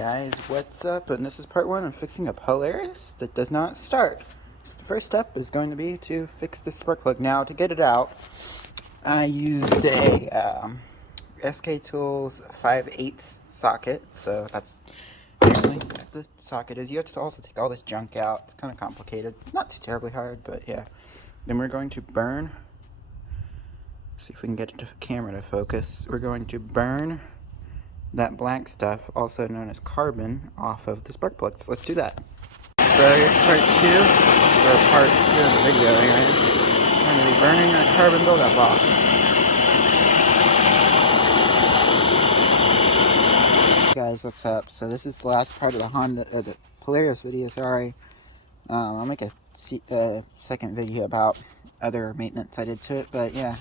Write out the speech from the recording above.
Guys, what's up? And this is part one of fixing a Polaris that does not start. So the first step is going to be to fix the spark plug. Now, to get it out, I used a SK Tools 5/8 socket. So that's apparently what the socket is. You have to also take all this junk out. It's kind of complicated. Not too terribly hard, but yeah. Then we're going to burn. See if we can get the camera to focus. We're going to burn that black stuff, also known as carbon, off of the spark plugs. Let's do that. So here's part two, or part two of the video anyway. I'm going to be burning that carbon buildup off. Hey guys, what's up? So this is the last part of the Polaris video, sorry. I'll make a second video about other maintenance I did to it, but yeah.